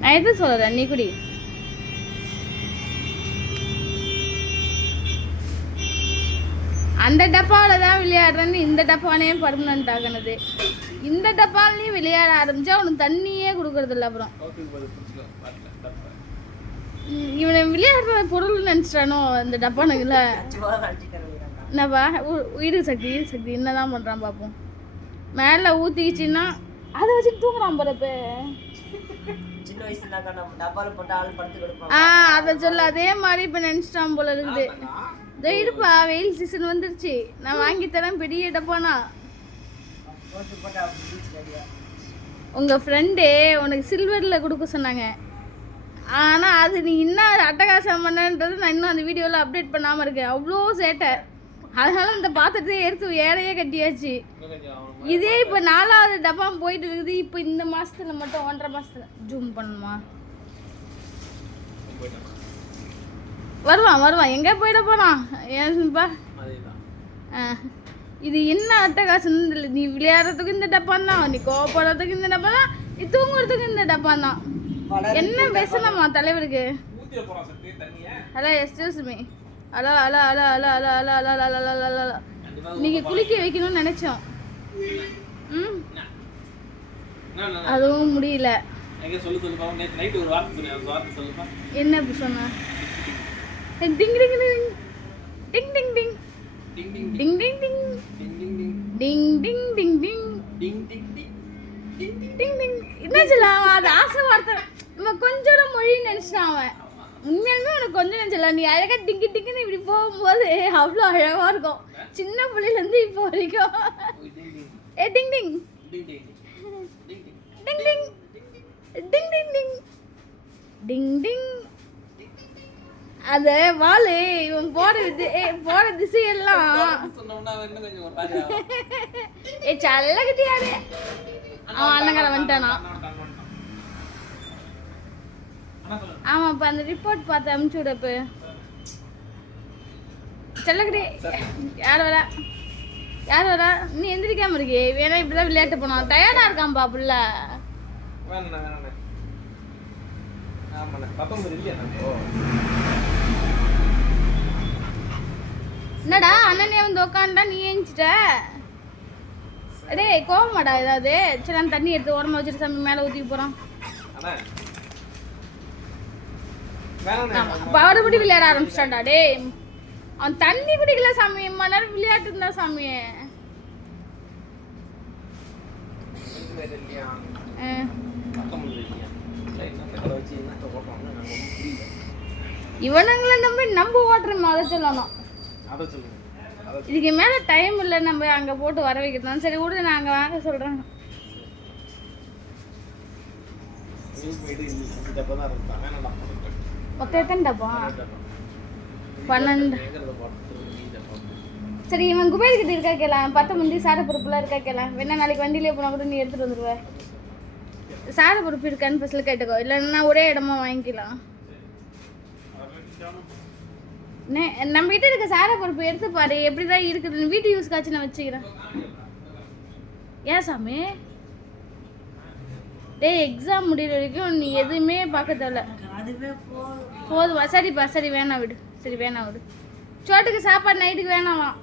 நான் எது சொல்கிறேன், நீ குடி. அந்த டப்பாவில் தான் விளையாடுறேன்னு இந்த டப்பானே பர்மனண்ட் ஆகினது. இந்த டப்பாலையும் விளையாட ஆரம்பிச்சா அவனுக்கு தண்ணியே கொடுக்கறதில்ல. அப்புறம் இவனை விளையாடுற பொருள் நினச்சிட்டானோ இந்த டப்பானுங்கள. என்னப்பா உயிர் சக்தி சக்தி என்னதான் பண்ணுறான் பார்ப்போம். மேலே ஊற்றிக்கிச்சின்னா அதை வச்சுட்டு தூங்குறான் போறப்ப. அதை சொல்ல அதே மாதிரி இப்போ நினச்சிட்டான் போல இருக்குது. இதோ இருப்பா, வெயில் சீசன் வந்துருச்சு, நான் வாங்கி தரேன் பெரிய டப்பானா. உங்கள் ஃப்ரெண்டே உனக்கு சில்வரில் கொடுக்க சொன்னாங்க. ஆனால் அது நீ இன்னும் அட்டகாசம் பண்ணன்றது நான் இன்னும் அந்த வீடியோவில் அப்டேட் பண்ணாமல் இருக்கேன். அவ்வளோ சேட்டை. அதனால இந்த பாத்திரத்தையே எடுத்து வேறையே கட்டியாச்சு. இதே இப்போ 4வது டப்பா போயிட்டு இருக்குது. இப்போ இந்த மாசத்துல மட்டும் 1.5 மாசத்துல ஜூம் பண்ணணுமா? வருவான் எங்கே போயிட போறான் ஏன்பா? இது என்ன அட்டகாசம். நீ விளையாடுறதுக்கு இந்த டப்பா தான், நீ கோவப்படுறதுக்கு இந்த டப்பா தான், நீ தூங்குறதுக்கு இந்த டப்பா தான். என்ன பேசலாமா தலைவருக்கு? Hello excuse me. Hello hello hello hello hello hello hello hello hello hello hello. நீங்கள் குளிக்க வைக்கணும்னு நினச்சோம். அதுவும் முடியல. என்ன இப்படி சொன்ன? டிங் டிங் டிங் டிங் டிங் டிங் டிங் டிங் டிங் டிங் டிங் டிங் டிங் டிங். என்ன சொல்லலாம்? அது ஆசை வார்த்தை. நம்ம கொஞ்சோட மொழி நினச்சிட்டான் அவன். உண்மையாலுமே உனக்கு கொஞ்சம் நினச்சல. நீ அழகாக டிங்கி டிங்குன்னு இப்படி போகும்போது அவ்வளோ அழகாக இருக்கும். சின்ன பிள்ளைலேருந்து இப்போ வரைக்கும். ஏ டிங் டிங் டிங் டிங் டிங் டிங் டிங் டிங் டிங். அது வாழு இவன் போற திசையெல்லாம் ஏ சல்ல கிட்டியாரு. அவன் அண்ணங்கார வந்துட்டானா? ஆமாம், இப்போ அந்த ரிப்போர்ட் பார்த்து அனுப்பிச்சி விடப்பு. செல்லக்கடி யார் வரா? நீ எந்திரிக்காம இருக்கே. வேணா இப்படிதான் விளையாட்டு போனோம். டயர்டா இருக்கான்பா புள்ள. என்னடா அண்ணனே வந்து உக்காண்டா நீ ஏஞ்சிட்ட? டேய் கோவமாடா ஏதாவது? சரி நான் தண்ணி எடுத்து உடம்பு வச்சுட்டு சாமி மேலே ஊற்றி போகிறான். பவடபடி விளையாட ஆரம்பிச்சிட்டான்டா. டே அவன் தண்ணி குடிக்கல சாமி, மணி நேரம் விளையாட்டு இருந்தா சாமி. இவனுங்களை நம்ப ஓட்டுறோம். அதை சொல்லணும். இதுக்கு மேல டைம் இல்லை, நம்ம அங்க போட்டு வர வைக்கிறோம். சரி விடு, நான் அங்க வாங்க சொல்றேன். மொத்தம் எத்தனை டப்பா? 12. சரி இவன் குபேர் கிட்ட இருக்கா கேலாம். 10 முந்தி சார பொறுப்புலாம் இருக்கா கேலாம். வேணா நாளைக்கு வண்டியிலே போனா கூட நீ எடுத்துட்டு வந்துடுவ. சார பொறுப்பு இருக்கான்னு ஃபஸ்ட்டில் கேட்டுக்கோ, இல்லைன்னா ஒரே இடமா வாங்கிக்கலாம். நம்ம கிட்ட இருக்க சார பொறுப்பு எடுத்து பாரு எப்படிதான் இருக்குதுன்னு. வீட்டு யூஸ் காய்ச்சி நான் வச்சுக்கிறேன். ஏன் சாமி? டேய் எக்ஸாம் முடிகிற வரைக்கும் நீ எதுவுமே பார்க்க தேவையில்ல. போதுவா? சரிப்பா சரி வேணாம் விடு. சோட்டுக்கு சாப்பாடு நைட்டுக்கு வேணாம்.